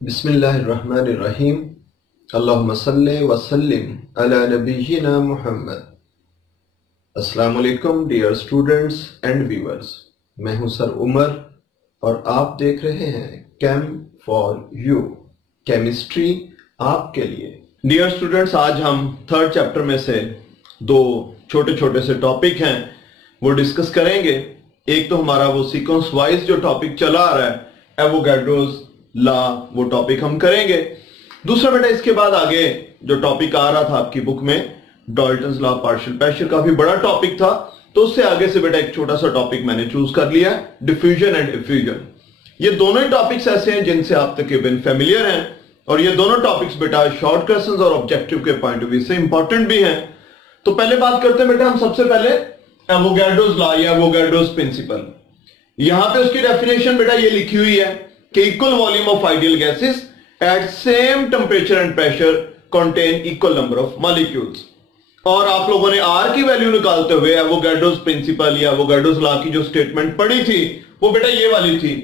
बिस्मिल्लाहिर्रहमानिर्रहीम। अल्लाहुम्मा सल्ली व सल्लिम अला नबिय्यिना मुहम्मद। अस्सलाम वालेकुम डियर स्टूडेंट्स एंड व्यूअर्स, मैं हूं सर उमर और आप देख रहे हैं केम फॉर यू, केमिस्ट्री आपके लिए। डियर स्टूडेंट्स, आज हम थर्ड चैप्टर में से दो छोटे छोटे से टॉपिक हैं वो डिस्कस करेंगे। एक तो हमारा वो सीक्वेंस वाइज जो टॉपिक चला आ रहा है एवोगाड्रोस ला, वो टॉपिक हम करेंगे। दूसरा बेटा इसके बाद आगे जो टॉपिक आ रहा था आपकी बुक में डाल्टन्स लॉ पार्शियल प्रेशर, काफी बड़ा टॉपिक था, तो उससे आगे से बेटा एक छोटा सा टॉपिक मैंने चूज कर लिया, डिफ्यूजन एंड इफ्यूजन। ये दोनों ही टॉपिक्स ऐसे हैं जिनसे आप तकरीबन फेमिलियर हैं और ये दोनों टॉपिक्स बेटा शॉर्ट क्वेश्चंस और ऑब्जेक्टिव के पॉइंट ऑफ व्यू से इंपॉर्टेंट भी हैं। तो पहले बात करते हैं बेटा हम सबसे पहले एवोगाड्रोस लॉ या एवोगाड्रोस प्रिंसिपल। यहां पे उसकी डेफिनेशन बेटा ये लिखी हुई है कि equal volume of ideal gases at same temperature and pressure contain equal number of molecules. और आप लोगों ने आर की वैल्यू निकालते हुए एवोगाड्रोस प्रिंसिपल या एवोगाड्रोस लॉ की जो स्टेटमेंट पढ़ी थी वो बेटा ये वाली थी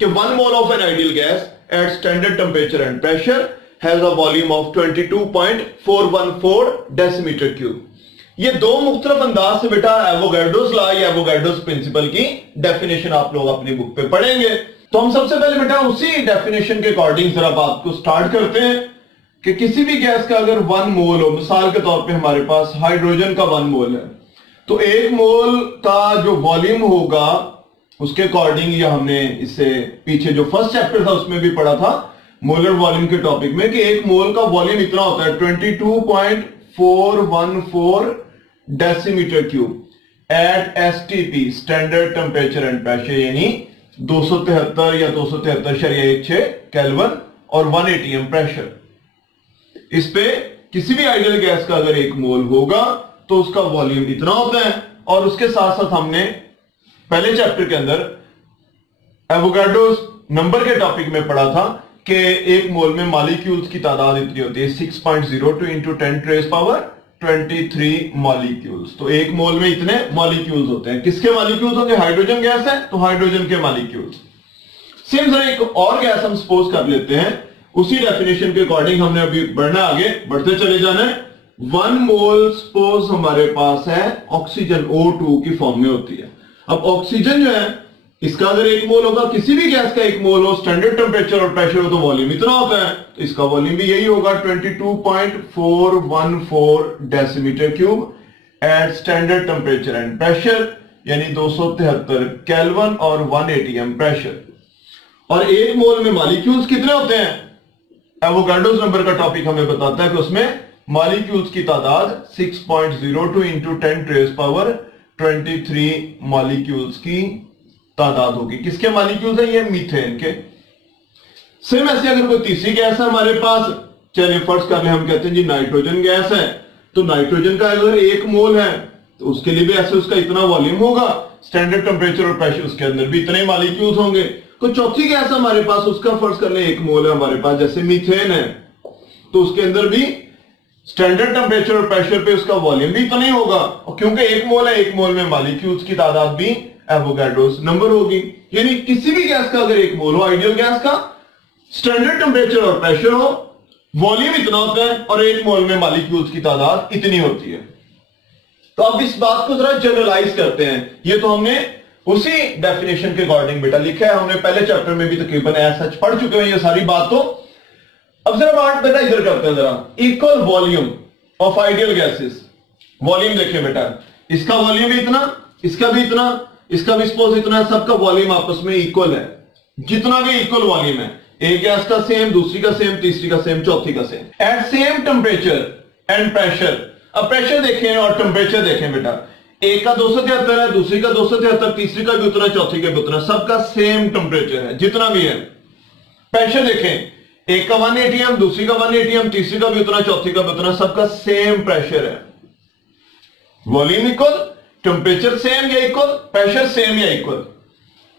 कि 1 mole of an ideal gas at standard temperature and pressure has a volume of 22.414 decimetre cube. ये दो मुख्तलिफ अंदाज से बेटा एवोगाड्रोस लॉ या एवोगाड्रोस प्रिंसिपल की डेफिनेशन आप लोग अपनी बुक पे पढ़ेंगे। तो हम सबसे पहले बेटा उसी डेफिनेशन के अकॉर्डिंग जरा बात को स्टार्ट करते हैं कि किसी भी गैस का अगर 1 मोल हो, मिसाल के तौर पे हमारे पास हाइड्रोजन का 1 मोल है, तो 1 मोल का जो वॉल्यूम होगा उसके अकॉर्डिंग, ये हमने इससे पीछे जो फर्स्ट चैप्टर था उसमें भी पढ़ा था मोलर वॉल्यूम के टॉपिक में, कि 1 मोल का वॉल्यूम इतना होता है 22.414 decimetre cube at STP standard temperature and pressure, यानी 273 या 273.16 केल्विन और 1 atm प्रेशर। इस पे किसी भी आइडियल गैस का अगर 1 मोल होगा तो उसका वॉल्यूम इतना होता है। और उसके साथ साथ हमने पहले चैप्टर के अंदर एवोगाड्रोस नंबर के टॉपिक में पढ़ा था कि 1 मोल में मॉलिक्यूल्स की तादाद इतनी होती है 6.02 इंटू 10⁻23 मॉलिक्यूल्स। तो 1 मोल में इतने मॉलिक्यूल्स होते हैं। किसके मॉलिक्यूल्स होंगे? हाइड्रोजन गैस है तो हाइड्रोजन के मॉलिक्यूल्स। सेम जरा एक और गैस हम सपोज कर लेते हैं, उसी डेफिनेशन के अकॉर्डिंग हमने अभी बढ़ना, आगे बढ़ते चले जाना है। 1 मोल सपोज हमारे पास है ऑक्सीजन O2 की फॉर्म में होती है। अब ऑक्सीजन जो है इसका अगर 1 मोल होगा, किसी भी गैस का 1 मोल हो, स्टैंडर्ड टेम्परेचर और प्रेशर हो तो वॉल्यूम इतना होता है, तो इसका वॉल्यूम भी यही होगा 22.414 decimetre cube at standard temperature and pressure, यानी 273 केल्विन और 1 atm प्रेशर। और 1 मोल में मॉलिक्यूल्स कितने होते हैं? एवोगाड्रोस नंबर का टॉपिक हमें बताता है कि उसमें मॉलिक्यूल्स की तादाद 6.02 इंटू 10⁻23 मॉलिक्यूल्स की तादाद होगी। किसके मॉलिक्यूल्स है? ये मीथेन के। सेम ऐसे अगर कोई तीसरी गैस है हमारे पास, चलिए फर्ज कर ले हम कहते हैं जी नाइट्रोजन गैस है, तो नाइट्रोजन का अगर 1 मोल है तो उसके लिए भी ऐसे उसका इतना वॉल्यूम होगा, स्टैंडर्ड टेम्परेचर और प्रेशर उसके अंदर भी इतने मॉलिक्यूल्स होंगे। कोई चौथी गैस हमारे पास, उसका फर्ज कर ले 1 मोल है हमारे पास, जैसे मीथेन है, तो उसके अंदर भी स्टैंडर्ड टेम्परेचर और प्रेशर पे उसका वॉल्यूम भी इतना ही होगा। और क्योंकि 1 मोल है, 1 मोल में मॉलिक्यूल्स की तादाद भी एवोगाड्रोस नंबर होगी। यानी किसी भी गैस का अगर 1 मोल हो, आइडियल गैस का, स्टैंडर्ड टेम्परेचर और प्रेशर हो, वॉल्यूम इतना होता है और 1 मोल में मॉलिक्यूल्स की तादाद इतनी होती है। तो अब इस बात को जरा जनरलाइज करते हैं। ये तो हमने उसी डेफिनेशन के अकॉर्डिंग बेटा लिखा है, हमने पहले चैप्टर में भी तकरीबन सच पढ़ चुके हैं ये सारी बात। तो अब जरा बात बेटा इधर करते हैं, जरा equal volume of ideal gases. Volume देखिए बेटा, इसका वॉल्यूम भी इतना, इसका भी इतना, इसका भी सपोज इतना, सबका वॉल्यूम आपस में इक्वल है। जितना भी इक्वल वॉल्यूम है, एक गैस का सेम, दूसरी का सेम, तीसरी का सेम, चौथी का same, at same temperature and pressure. अब प्रेशर देखें और टेम्परेचर देखें बेटा, एक का 273 है, दूसरी का 273, तीसरी का भी उतना, चौथी का भी उतना, सबका सेम टेम्परेचर है जितना भी है। प्रेशर देखें, एक का 1 atm, दूसरी का 1 atm, तीसरी का भी उतना, चौथी का भी उतना, सबका सेम प्रेशर है। वॉल्यूम इक्वल, टेम्परेचर सेम या इक्वल, प्रेशर सेम या इक्वल।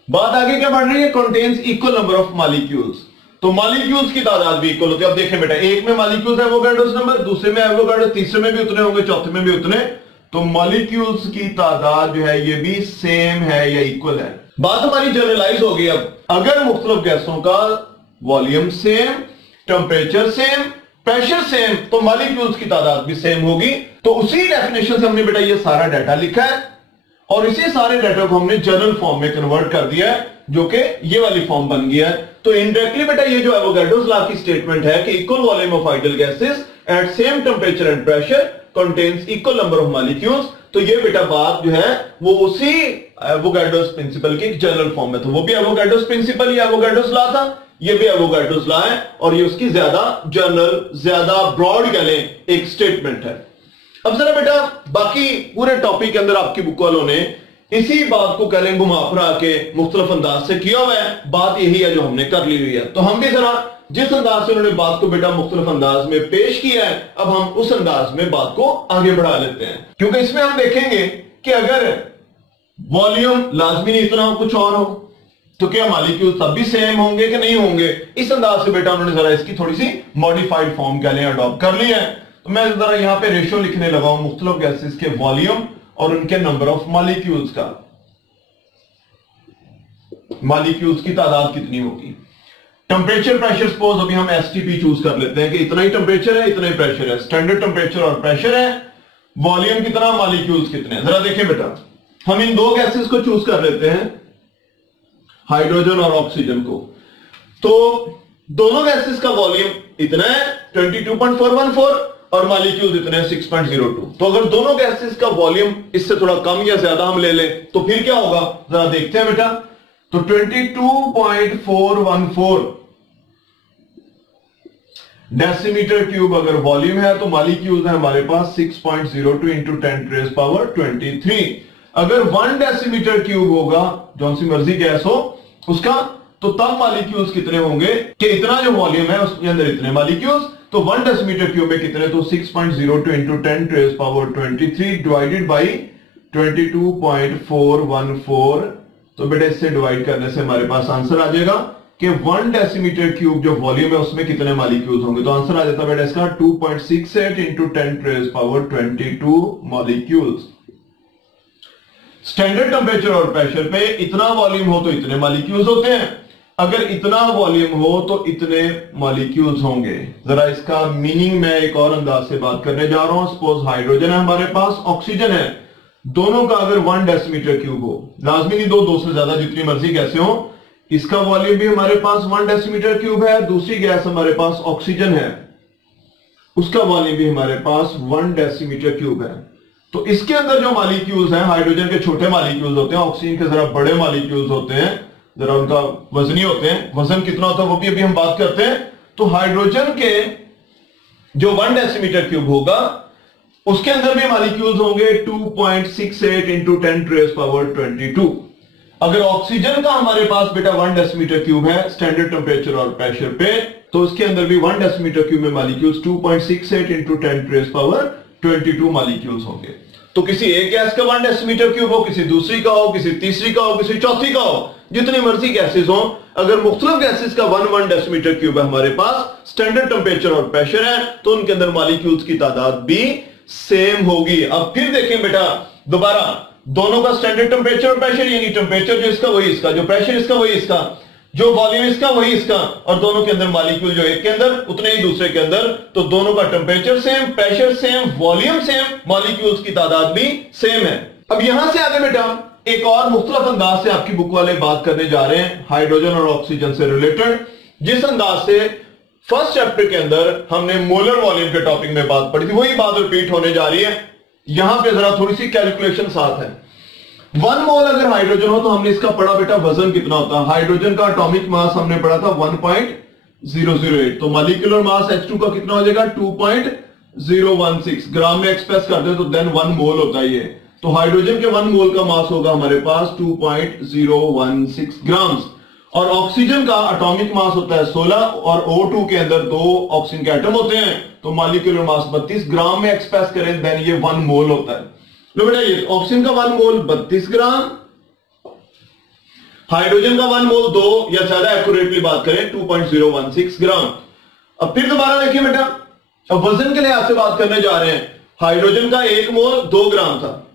बात आगे क्या बढ़ रही है? Contains equal number of molecules. तो मॉलिक्यूल्स की तादाद भी इक्वल होती है। अब देखें बेटा, एक में मॉलिक्यूल्स एवोगाड्रोस नंबर, दूसरे में एवोगाड्रोस, तीसरे में भी उतने होंगे, चौथे में भी उतने, तो मॉलिक्यूल्स की तादाद जो है ये भी सेम है या इक्वल है। बात हमारी जनरलाइज हो गई। अब अगर मुख्तलिफ गैसों का volume same, temperature same, pressure same, तो मॉलिक्यूल्स की तादाद भी सेम होगी। तो उसी डेफिनेशन से हमने बेटा ये सारा डाटा लिखा है और इसी सारे डाटा को हमने जनरल फॉर्म में कन्वर्ट कर दिया है, जो कि ये वाली फॉर्म बन गया है। तो इनडायरेक्टली बेटा ये जो एवोगाड्रोस लॉ की स्टेटमेंट है कि equal volume of ideal gases at same temperature and pressure contains equal number of molecules, तो ये बेटा बात जो है वो उसी एवोगाड्रोस प्रिंसिपल की जनरल फॉर्म में। तो वो भी एवोगाड्रोस प्रिंसिपल या एवोगाड्रोस लॉ था, ये भी एवोगाड्रोस लॉ है और ये उसकी ज्यादा जनरल, ज्यादा ब्रॉड कह लें एक स्टेटमेंट है। अब जरा बेटा बाकी पूरे टॉपिक के अंदर आपकी बुक वालों ने इसी बात को कह लें घुमा फिरा के मुख्तलिफ अंदाज से किया हुआ है। बात यही है जो हमने कर ली हुई है, तो हम भी जरा जिस अंदाज से उन्होंने बात को बेटा मुख्तलिफ अंदाज में पेश किया है, अब हम उस अंदाज में बात को आगे बढ़ा लेते हैं। क्योंकि इसमें हम देखेंगे कि अगर वॉल्यूम लाजमी नहीं इतना हो, कुछ और हो, तो क्या मॉलिक्यूल तब भी सेम होंगे कि नहीं होंगे। इस अंदाज से बेटा उन्होंने जरा इसकी थोड़ी सी मॉडिफाइड फॉर्म कह लें अडॉप्ट कर ली है। तो मैं जरा यहां पे रेशियो लिखने लगा हूं मुख्तलिफ गैसेस के वॉल्यूम और उनके नंबर ऑफ मॉलिक्यूल्स का। मॉलिक्यूल्स की तादाद कितनी होगी। टेम्परेचर प्रेशर, सपोज अभी हम एसटीपी चूज कर लेते हैं कि इतना ही टेम्परेचर है, इतना ही प्रेशर है, स्टैंडर्ड टेम्परेचर और प्रेशर है, वॉल्यूम कितना, मॉलिक्यूल्स कितने। जरा देखें बेटा, हम इन दो गैसेस को चूज कर लेते हैं, हाइड्रोजन और ऑक्सीजन को। तो दोनों गैसेस का वॉल्यूम इतना है 22.414 और मॉलिक्यूल्स इतने 6.02। तो अगर दोनों गैसेस का वॉल्यूम इससे थोड़ा कम या ज्यादा हम ले लें तो फिर क्या होगा, जरा देखते हैं बेटा। तो 22.414 डेसीमीटर क्यूब अगर वॉल्यूम है, तो मॉलिक्यूल्स है हमारे पास 6.02 इंटू 10⁻23। अगर 1 डेसीमीटर क्यूब होगा, जौन सी मर्जी गैस हो उसका, तो तब मॉलिक्यूल्स कितने होंगे कि इतना जो वॉल्यूम है उसके अंदर इतने मॉलिक्यूल्स, तो 1 डेसीमीटर क्यूब में कितने, तो 6.02 इंटू 10⁻23 डिवाइडेड बाई 22.414। तो बेटा इससे डिवाइड करने से हमारे पास आंसर आ जाएगा कि 1 डेसीमीटर क्यूब जो वॉल्यूम है उसमें कितने मॉलिक्यूल्स होंगे। तो आंसर आ जाता है बेटा इसका 2.68 इंटू 10⁻22 मॉलिक्यूल्स। स्टैंडर्ड टेम्परेचर और प्रेशर पे इतना वॉल्यूम हो तो इतने मॉलिक्यूल्स होते हैं, अगर इतना वॉल्यूम हो तो इतने मॉलिक्यूल्स होंगे। जरा इसका मीनिंग मैं एक और अंदाज से बात करने जा रहा हूं। सपोज हाइड्रोजन है हमारे पास, ऑक्सीजन है, दोनों का अगर 1 डेसीमीटर क्यूब हो, लाजमी नहीं दो से ज्यादा, जितनी मर्जी गैसें हो, इसका वॉल्यूम भी हमारे पास 1 डेसीमीटर क्यूब है, दूसरी गैस हमारे पास ऑक्सीजन है, उसका वॉल्यूम भी हमारे पास 1 डेसीमीटर क्यूब है। तो इसके अंदर जो मॉलिक्यूल्स हैं, हाइड्रोजन के छोटे मॉलिक्यूल्स होते हैं, ऑक्सीजन के जरा बड़े मॉलिक्यूल्स होते हैं, जरा उनका वजनी होते हैं, वजन कितना होता है वो भी अभी हम बात करते हैं। तो हाइड्रोजन के जो 1 डेसीमीटर क्यूब होगा उसके अंदर भी मॉलिक्यूल्स होंगे 2.68 इंटू 10⁻22। अगर ऑक्सीजन का हमारे पास बेटा 1 डेसीमीटर क्यूब है स्टैंडर्ड टेम्परेचर और प्रेशर पे, तो उसके अंदर भी 1 डेसीमीटर क्यूब में मॉलिक्यूल्स 2.68 इंटू 10⁻22 मॉलिक्यूल्स होंगे। तो किसी एक गैस का 1 डेसीमीटर क्यूब हो, किसी दूसरी का हो, किसी तीसरी का हो, किसी चौथी का हो, जितनी मर्जी गैसेस हो, अगर मुख्तलिफ गैसेस का 1 डेसीमीटर क्यूब है हमारे पास, स्टैंडर्ड टेम्परेचर और प्रेशर है, तो उनके अंदर मॉलिक्यूल्स की तादाद भी सेम होगी। अब फिर देखें बेटा दोबारा, दोनों का स्टैंडर्ड टेम्परेचर और प्रेशर, यानी टेम्परेचर जो इसका वही इसका, जो प्रेशर इसका वही इसका, जो वॉल्यूम इसका वही इसका, और दोनों के अंदर मॉलिक्यूल जो एक के अंदर उतने ही दूसरे के अंदर, तो दोनों का temperature same, pressure same, volume same, molecules की तादाद भी सेम है। अब यहां से आगे बेटा एक और मुख्तलिफ अंदाज से आपकी बुक वाले बात करने जा रहे हैं हाइड्रोजन और ऑक्सीजन से रिलेटेड। जिस अंदाज से फर्स्ट चैप्टर के अंदर हमने मोलर वॉल्यूम के टॉपिक में बात पढ़ी थी, वही बात रिपीट होने जा रही है। यहां पे जरा थोड़ी सी कैलकुलेशन साथ है। 1 मोल अगर हाइड्रोजन हो तो हमने इसका पढ़ा बेटा वजन कितना होता है। हाइड्रोजन का एटॉमिक मास हमने पढ़ा था 1.008, तो मॉलिक्यूलर मास H2 का कितना हो जाएगा 2.016 ग्राम में एक्सप्रेस करते हैं तो देन 1 मोल होता है ये। तो हाइड्रोजन के 1 मोल का मास होगा हमारे पास 2.016 ग्राम, और ऑक्सीजन का एटॉमिक मास होता है 16 और O2 के अंदर 2 ऑक्सीजन के एटम होते हैं, तो मॉलिक्यूलर मास 32 ग्राम में एक्सप्रेस करें देन ये 1 मोल होता है। लो बेटा ये ऑक्सीजन का 1 मोल 32 ग्राम, हाइड्रोजन का 1 मोल 2 या ज्यादा एक्यूरेटली बात करें 2.016 ग्राम। अब फिर दोबारा देखिए बेटा, अब वजन के लिए आपसे बात करने जा रहे हैं। हाइड्रोजन का 1 मोल 2 ग्राम था,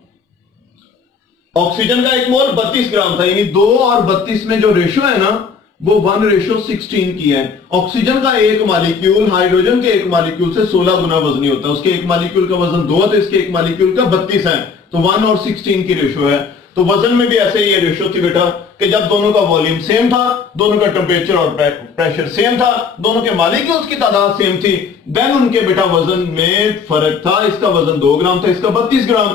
ऑक्सीजन का 1 मोल 32 ग्राम था, यानी 2 और 32 में जो रेशो है ना वो 1:16 की है। ऑक्सीजन का एक मॉलिक्यूल हाइड्रोजन के एक मॉलिक्यूल से 16 गुना वजनी होता है। उसके एक मॉलिक्यूल का वजन 2 है तो इसके एक मॉलिक्यूल का 32 है, तो 1 और 16 की रेशो है। तो वजन में भी ऐसे ही ये रेशो थी बेटा कि जब दोनों का वॉल्यूम सेम था, दोनों का टेम्परेचर और प्रेशर सेम था, दोनों के मॉलिक्यूल्स की तादाद सेम थी, देन उनके बेटा वजन में फर्क था। इसका वजन 2 ग्राम था, इसका 32 ग्राम।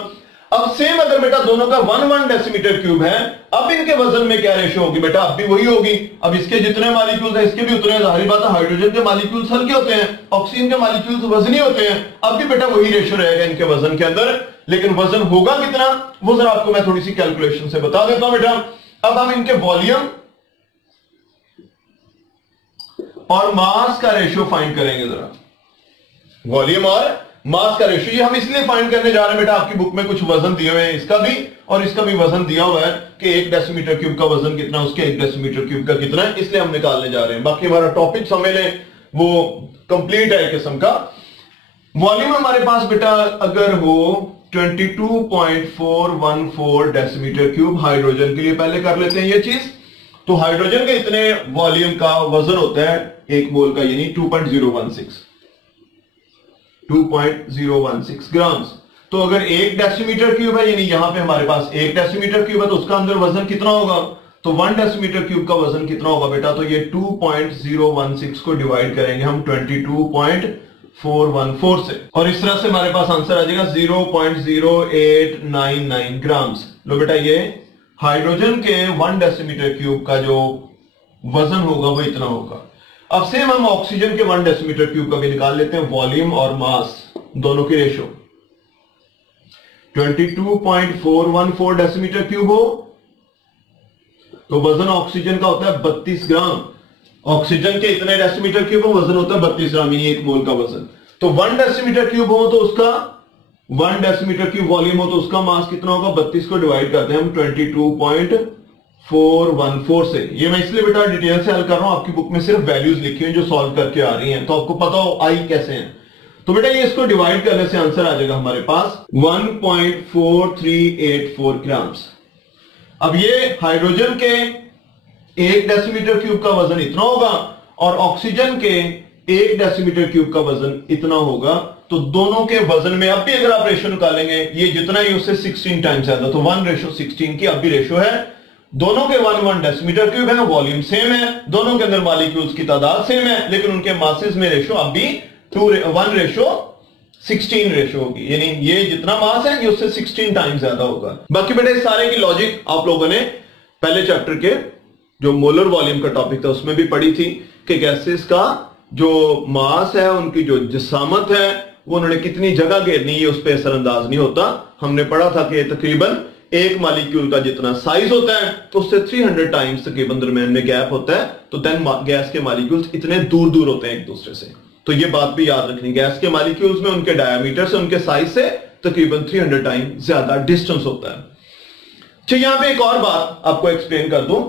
अब सेम अगर बेटा दोनों का 1 डेसीमीटर क्यूब है, अब इनके वजन में क्या रेशो होगी बेटा? अब भी वही होगी। अब इसके जितने मॉलिक्यूल्स हैं इसके भी उतने, जाहिर बात है हाइड्रोजन के मॉलिक्यूल्स हल्के होते हैं, ऑक्सीजन के मॉलिक्यूल्स वजनी होते हैं। अब भी बेटा वही रेशो रहेगा इनके वजन के अंदर, लेकिन वजन होगा कितना वो जरा आपको मैं थोड़ी सी कैलकुलेशन से बता देता हूं बेटा। अब हम इनके वॉल्यूम और मास का रेशो फाइंड करेंगे जरा। वॉल्यूम और मास का रेशियो ये हम इसलिए फाइंड करने जा रहे हैं बेटा, आपकी बुक में कुछ वजन दिए हुए हैं, इसका भी और इसका भी वजन दिया हुआ है कि 1 डेसीमीटर क्यूब का वजन कितना, उसके 1 डेसीमीटर क्यूब का कितना है, इसलिए हम निकालने जा रहे हैं। बाकी हमारा टॉपिक समझ लें वो कंप्लीट है किस्म का। वॉल्यूम हमारे पास बेटा अगर हो 22.414 डेसीमीटर क्यूब हाइड्रोजन के लिए, पहले कर लेते हैं ये चीज। तो हाइड्रोजन के इतने वॉल्यूम का वजन होता है 1 मोल का, यानी 2.016 ग्राम्स। तो अगर 1 डेसीमीटर क्यूब है, यानी यहां पे हमारे पास 1 डेसीमीटर क्यूब है, तो उसका अंदर वजन कितना होगा? तो 1 डेसीमीटर क्यूब का वजन कितना होगा बेटा? तो ये 2.016 को डिवाइड करेंगे हम 22.414 से, और इस तरह से हमारे पास आंसर आ जाएगा 0.0899 ग्राम्स। लो बेटा, ये हाइड्रोजन के 1 डेसीमीटर क्यूब का जो वजन होगा वो इतना होगा। अब सेम हम ऑक्सीजन के 1 डेसीमीटर क्यूब का भी निकाल लेते हैं, वॉल्यूम और मास दोनों की रेशो। 22.414 डेसीमीटर क्यूब हो तो वजन ऑक्सीजन का होता है 32 ग्राम। ऑक्सीजन के इतने डेसीमीटर क्यूब हो, वजन होता है 32 ग्राम, यानी 1 मोल का वजन। तो 1 डेसीमीटर क्यूब हो तो उसका 1 डेसीमीटर क्यूब वॉल्यूम हो तो उसका मास कितना होगा? 32 को डिवाइड करते हैं हम 22.414 से। ये मैं इसलिए बेटा डिटेल से हल कर रहा हूं, आपकी बुक में सिर्फ वैल्यूज लिखी हुई जो सॉल्व करके आ रही हैं, तो आपको पता हो आई कैसे हैं। तो बेटा ये इसको डिवाइड करने से आंसर आ जाएगा हमारे पास 1.4384 ग्राम्स। अब ये हाइड्रोजन के 1 डेसीमीटर क्यूब का वजन इतना होगा और ऑक्सीजन के 1 डेसीमीटर क्यूब का वजन इतना होगा। तो दोनों के वजन में अब भी अगर आप रेशो निकालेंगे, ये जितना ही उससे 16 टाइम्स ज्यादा, तो 1:16 की अब भी रेशो है। दोनों के 1 डेसीमीटर क्यूब है, वॉल्यूम सेम है, दोनों के अंदर मॉलिक्यूल्स की तादाद सेम है, लेकिन उनके मासेस में रेशो अब भी 1:16 रेशो होगी, यानी ये जितना मास है ये उससे 16 टाइम्स ज्यादा होगा। बाकी बेटा इस सारे की लॉजिक आप लोगों ने पहले चैप्टर के जो मोलर वॉल्यूम का टॉपिक था उसमें भी पढ़ी थी कि गैसेस का जो मास है, उनकी जो जिसामत है, वो उन्होंने कितनी जगह घेरनी है उस पर असरअंदाज नहीं होता। हमने पढ़ा था कि तकरीबन एक मॉलिक्यूल का जितना साइज होता है तो उससे 300 टाइम्स तकरीबन दरमियान में गैप होता है, तो देन गैस के मॉलिक्यूल्स इतने दूर दूर होते हैं एक दूसरे से। तो ये बात भी याद रखनी, गैस के मॉलिक्यूल्स में उनके डायमीटर से, उनके साइज से तकरीबन 300 टाइम ज्यादा डिस्टेंस होता है। अच्छा, यहां पे एक और बात आपको एक्सप्लेन कर दूं।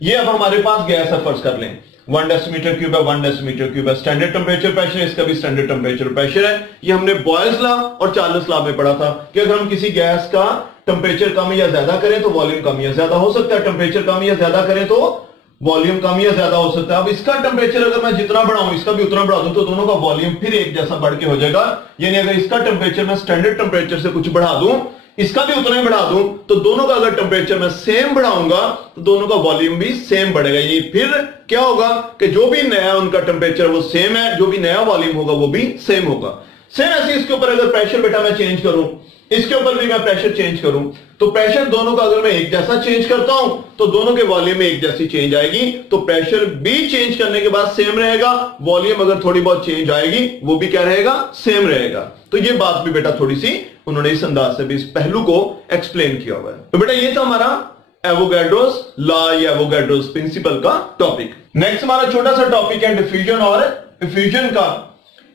ये अब हमारे पास गैस है, फर्ज कर लें 1 डेसीमीटर क्यूब है, 1 डेसीमीटर क्यूब है, स्टैंडर्ड टेम्परेचर प्रेशर है, इसका भी स्टैंडर्ड टेम्परेचर प्रेशर है। ये हमने बॉयल्स लॉ और चार्ल्स लॉ में पढ़ा था कि अगर हम किसी गैस का टेम्परेचर कम या ज्यादा करें तो वॉल्यूम कम या ज्यादा हो सकता है, टेम्परेचर कम या ज्यादा करें तो वॉल्यूम कम या ज्यादा हो सकता है। अब इसका टेम्परेचर अगर मैं जितना बढ़ाऊं इसका भी उतना बढ़ा दूं तो दोनों का वॉल्यूम फिर एक जैसा बढ़ के हो जाएगा। यानी अगर इसका टेम्परेचर मैं स्टैंडर्ड टेम्परेचर से कुछ बढ़ा दूं, इसका भी उतना ही बढ़ा दूं, तो दोनों का अगर टेम्परेचर मैं सेम बढ़ाऊंगा तो दोनों का वॉल्यूम भी सेम बढ़ेगा। ये फिर क्या होगा कि जो भी नया उनका टेम्परेचर वो सेम है, जो भी नया वॉल्यूम होगा वो भी सेम होगा। सेम ऐसे इसके ऊपर अगर प्रेशर बेटा मैं चेंज करूं, इसके ऊपर भी मैं प्रेशर चेंज करूं, तो प्रेशर दोनों का अगर मैं एक जैसा चेंज करता हूं तो दोनों के वॉल्यूम में एक जैसी चेंज आएगी। तो प्रेशर भी चेंज करने के बाद सेम रहेगा, वॉल्यूम अगर थोड़ी बहुत चेंज आएगी वो भी क्या रहेगा? सेम रहेगा। तो ये बात भी बेटा थोड़ी सी उन्होंने इस अंदाज से भी इस पहलू को एक्सप्लेन किया हुआ है। तो बेटा ये था हमारा एवोगाड्रोस लॉ या एवोगाड्रोस प्रिंसिपल का टॉपिक। नेक्स्ट हमारा छोटा सा टॉपिक है डिफ्यूजन और इफ्यूजन का।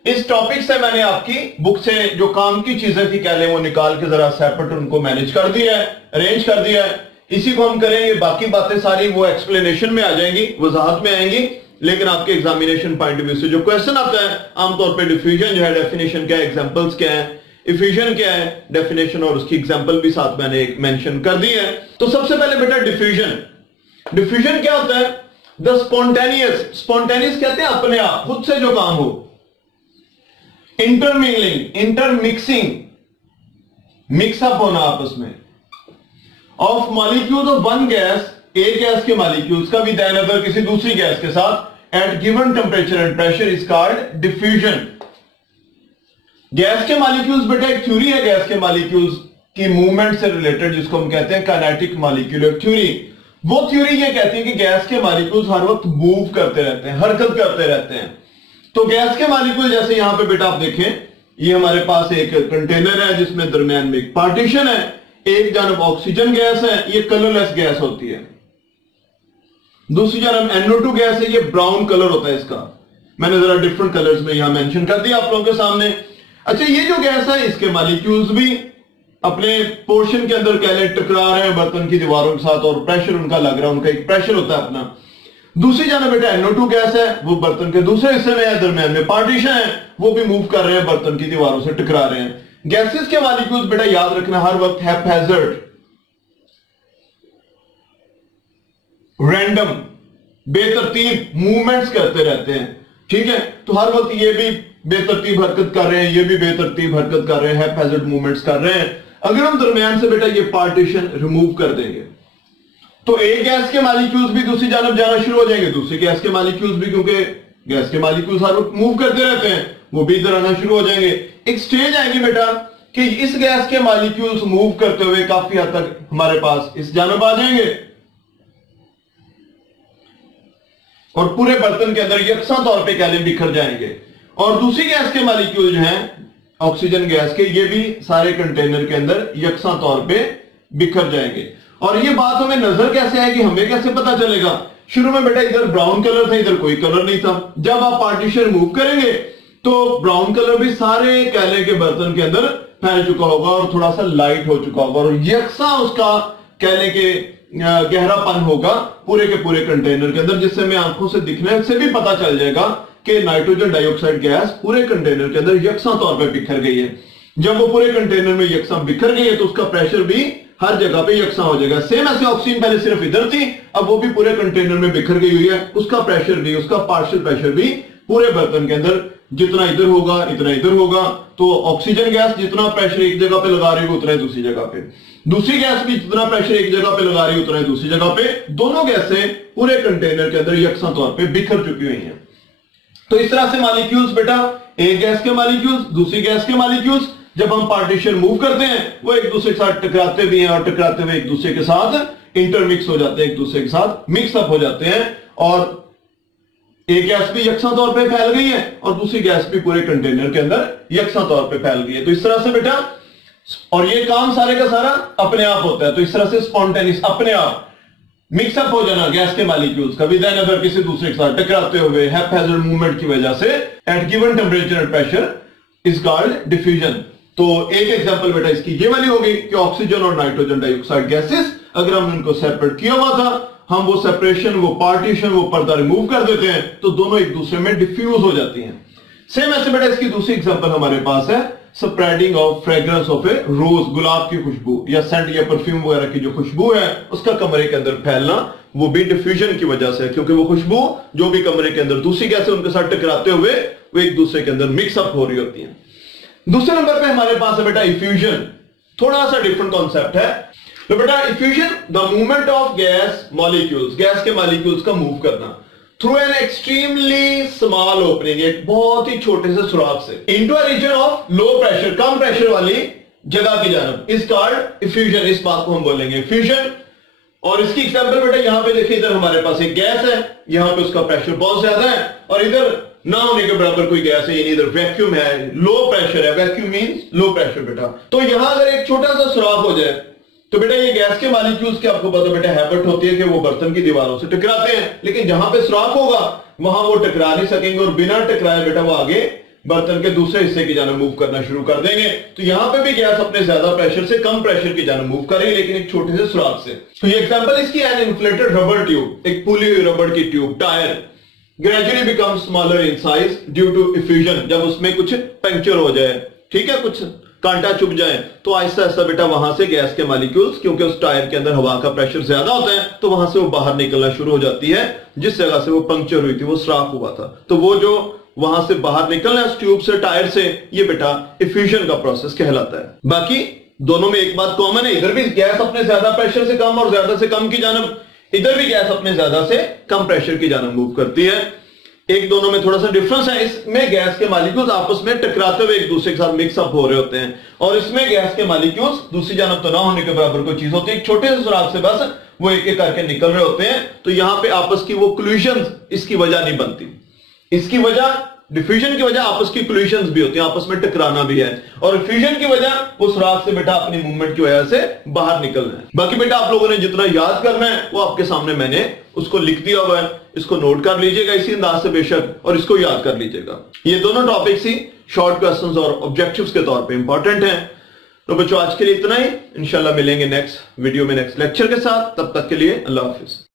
इस टॉपिक से मैंने आपकी बुक से जो काम की चीजें थी कह लें वो निकाल के जरा सेपरेट उनको मैनेज कर दिया है, अरेंज कर दिया है। इसी को हम करेंगे, बाकी बातें सारी वो एक्सप्लेनेशन में आ जाएंगी, वजाहत में आएंगी, लेकिन आपके एग्जामिनेशन पॉइंट ऑफ व्यू से जो क्वेश्चन आता है आमतौर पे डिफ्यूजन जो है, डेफिनेशन क्या है, एग्जांपल्स क्या है, इफ्यूजन क्या है, डेफिनेशन और उसकी एग्जांपल भी साथ मैंने एक मेंशन कर दी है। तो सबसे पहले बेटा डिफ्यूजन क्या होता है? द स्पॉन्टेनियस कहते हैं अपने आप खुद से जो काम हो। इंटरमिक्सिंग मिक्सअप होना आपस में of molecules of one gas, एक गैस के मॉलिक्यूल्स का भी देन अदर किसी दूसरी गैस के साथ at given temperature and pressure is called diffusion. Gas के मॉलिक्यूल्स बेटा एक थ्योरी है, गैस के मॉलिक्यूल्स की मूवमेंट से रिलेटेड, जिसको हम कहते हैं काइनेटिक मॉलिक्यूलर थ्योरी। वो थ्योरी ये कहती है कि गैस के मॉलिक्यूल्स हर वक्त मूव करते रहते हैं, हरकत करते रहते हैं। तो गैस के मॉलिक्यूल जैसे यहां पे बेटा आप देखें, ये हमारे पास एक कंटेनर है जिसमें दरमियान में एक पार्टीशन है, एक जानब ऑक्सीजन गैस है, ये कलरलेस गैस होती है, दूसरी जानब NO2 गैस है, ये ब्राउन कलर होता है इसका। मैंने जरा डिफरेंट कलर्स में यहां मेंशन कर दिया आप लोगों के सामने। अच्छा, ये जो गैस है इसके मॉलिक्यूल्स भी अपने पोर्शन के अंदर कह लें टकरा रहे हैं बर्तन की दीवारों के साथ, और प्रेशर उनका लग रहा है, उनका एक प्रेशर होता है अपना। दूसरी जानब बेटा NO2 गैस है, वो बर्तन के दूसरे हिस्से में है, दरमियान में पार्टीशन है, वो भी मूव कर रहे हैं, बर्तन की दीवारों से टकरा रहे हैं। गैसेस के मॉलिक्यूल्स बेटा याद रखना हर वक्त हैप्पैज़र्ड, रैंडम, बेतरतीब मूवमेंट्स करते रहते हैं, ठीक है। तो हर वक्त ये भी बेतरतीब हरकत कर रहे हैं, ये भी बेतरतीब हरकत कर रहे हैं, हैप्पैज़र्ड मूवमेंट्स कर रहे हैं। अगर हम दरमियान से बेटा ये पार्टीशन रिमूव कर देंगे तो एक गैस के मॉलिक्यूल्स भी दूसरी जानब जाना शुरू हो जाएंगे, दूसरी गैस के मॉलिक्यूल्स भी, क्योंकि गैस के मॉलिक्यूल्स हर वक्त मूव करते रहते हैं, वो भी इधर आना शुरू हो जाएंगे। एक स्टेज आएगी बेटा कि इस गैस के मॉलिक्यूल्स मूव करते हुए काफी हद तक हमारे पास इस जानब आ जाएंगे और पूरे बर्तन के अंदर यकसा तौर पे कैले बिखर जाएंगे, और दूसरी गैस के मॉलिक्यूल जो हैं ऑक्सीजन गैस के, ये भी सारे कंटेनर के अंदर यकसा तौर पे बिखर जाएंगे। और ये बात हमें नजर कैसे आएगी, हमें कैसे पता चलेगा? शुरू में बेटा इधर ब्राउन कलर था, इधर कोई कलर नहीं था। जब आप पार्टीशन मूव करेंगे तो ब्राउन कलर भी सारे कैले के बर्तन के अंदर फैल चुका होगा और थोड़ा सा लाइट हो चुका होगा, और यकसा उसका कैले के गहरापन होगा पूरे के पूरे कंटेनर के अंदर, जिससे हमें आंखों से दिखने से भी पता चल जाएगा कि नाइट्रोजन डाइऑक्साइड गैस पूरे कंटेनर के अंदर यकसा तौर पे बिखर गई है। जब वो पूरे कंटेनर में यकसा बिखर गई है तो उसका प्रेशर भी हर जगह पे यकसा हो जाएगा। सेम ऐसे ऑक्सीजन पहले सिर्फ इधर थी, अब वो भी पूरे कंटेनर में बिखर गई हुई है, उसका प्रेशर भी, उसका पार्शियल प्रेशर भी पूरे बर्तन के अंदर जितना इधर होगा इतना इधर होगा। तो ऑक्सीजन गैस जितना प्रेशर एक जगह पे लगा रही है उतना ही दूसरी जगह पे, दूसरी गैस भी जितना प्रेशर एक जगह पे लगा रही है उतना ही दूसरी जगह पे, दोनों गैसें पूरे कंटेनर के अंदर यकसा तौर पे बिखर चुकी हुई हैं। तो इस तरह से मॉलिक्यूल्स बेटा, एक गैस के मॉलिक्यूल्स, दूसरी गैस के मॉलिक्यूल्स, जब हम पार्टीशन मूव करते हैं वो एक दूसरे के साथ टकराते भी हैं और टकराते हुए एक दूसरे के साथ इंटरमिक्स हो जाते हैं, एक दूसरे के साथ मिक्सअप हो जाते हैं, और एक गैस भी यकसा तौर पे फैल गई है और दूसरी गैस भी पूरे कंटेनर के अंदर यकसा तौर पे फैल गई है। तो इस तरह से बेटा, और ये काम सारे का सारा अपने आप होता है। तो इस तरह से स्पॉन्टेनियस, अपने आप मिक्सअप हो जाना गैस के मॉलिक्यूल्स का भी देन अदर किसी दूसरे के साथ टकराते हुए हैप्पैज़र्ड मूवमेंट की वजह से at given temperature and pressure is called diffusion. तो एक एग्जांपल बेटा इसकी ये वाली होगी कि ऑक्सीजन और नाइट्रोजन डाइऑक्साइड गैसेस, अगर हमने उनको सेपरेट किया हुआ था, हम वो सेपरेशन, वो पार्टीशन, वो पर्दा रिमूव कर देते हैं तो दोनों एक दूसरे में डिफ्यूज हो जाती हैं। सेम ऐसे बेटा इसकी दूसरी एग्जांपल हमारे पास है, स्प्रेडिंग ऑफ फ्रेग्रेंस ऑफ ए रोज, गुलाब की खुशबू या सेंट या परफ्यूम वगैरह की जो खुशबू है उसका कमरे के अंदर फैलना, वो भी डिफ्यूजन की वजह से, क्योंकि वो खुशबू जो भी कमरे के अंदर दूसरी गैसें उनके साथ टकराते हुए वो एक दूसरे के अंदर मिक्सअप हो रही होती है। दूसरे नंबर पे हमारे पास है बेटा इफ्यूजन, थोड़ा सा डिफरेंट कॉन्सेप्ट है। तो बेटा effusion, the movement of gas molecules, gas के मॉलिक्यूल्स का मूव करना through an extremely small opening, एक बहुत ही छोटे से सुराख से, into a region of low pressure, कम प्रेशर वाली जगह की जानब, इज कॉल्ड इफ्यूजन। इस बात को हम बोलेंगे इफ्यूजन। और इसकी एग्जांपल बेटा यहां पे देखिए, इधर हमारे पास एक गैस है, यहां पे उसका प्रेशर बहुत ज्यादा है और इधर ना होने के बराबर कोई गैस है, यानी इधर वैक्यूम है, लो प्रेशर है, वैक्यूम मींस लो प्रेशर बेटा। तो यहां अगर एक छोटा सा सुराख हो जाए तो बेटा ये गैस के मॉलिक्यूल्स की आपको पता बेटा हैबिट होती है कि वो बर्तन की दीवारों से टकराते हैं, लेकिन जहां पे सुराख होगा वहां वो टकरा नहीं सकेंगे और बिना टकराए बेटा वो आगे बर्तन के दूसरे हिस्से की जाने मूव करना शुरू कर देंगे। तो यहां पे भी गैस अपने ज्यादा प्रेशर से कम प्रेशर की जाने मूव करेगी, लेकिन एक छोटे से सुराख से। तो ये एग्जांपल इसकी है, इन्फ्लेटेड रबर ट्यूब, एक फूली हुई रबर की tube, tyre gradually become smaller in size due to effusion, जब उसमें कुछ पंक्चर हो जाए, ठीक है, कुछ कांटा चुभ जाए, तो आहिस्ता आहिस्ता बेटा वहां से गैस के मॉलिक्यूल्स, क्योंकि उस टायर के अंदर हवा का प्रेशर ज्यादा होता है, तो वहां से वो बाहर निकलना शुरू हो जाती है। जिस जगह से वो पंक्चर हुई थी, वो सुराख हुआ था, तो वो जो वहां से बाहर निकलना है उस ट्यूब से, टायर से, ये बेटा इफ्यूजन का प्रोसेस कहलाता है। बाकी दोनों में एक बात कॉमन है, इधर भी गैस अपने ज्यादा प्रेशर से कम और ज्यादा से कम की जानब, इधर भी गैस अपने ज्यादा से कम प्रेशर की जानब मूव करती है। एक दोनों में थोड़ा सा डिफरेंस है, इसमें गैस के मॉलिक्यूल्स आपस में टकराते हुए एक दूसरे के साथ मिक्सअप हो रहे होते हैं, और इसमें गैस के मॉलिक्यूल्स दूसरी जानब तो ना होने के बराबर कोई चीज होती है, एक छोटे से सुराख से बस वो एक एक करके निकल रहे होते हैं। तो यहां पे आपस की वो कोलिजन इसकी वजह नहीं बनती, इसकी वजह डिफ्यूजन की वजह आपस की कोलिजन्स भी होती हैं, आपस में टकराना भी है, और फ्यूजन की वजह वो सुराख से बेटा अपनी मूवमेंट की वजह से बाहर निकलना है। बाकी बेटा आप लोगों ने जितना याद करना है वो आपके सामने मैंने उसको लिख दिया हुआ है, इसको नोट कर लीजिएगा इसी अंदाज से बेशक, और इसको याद कर लीजिएगा। ये दोनों टॉपिक्स ही शॉर्ट क्वेश्चंस और ऑब्जेक्टिव्स के तौर पे इंपॉर्टेंट हैं। तो बच्चों आज के लिए इतना ही, इंशाल्लाह मिलेंगे नेक्स्ट वीडियो में नेक्स्ट लेक्चर के साथ, तब तक के लिए अल्लाह हाफिज।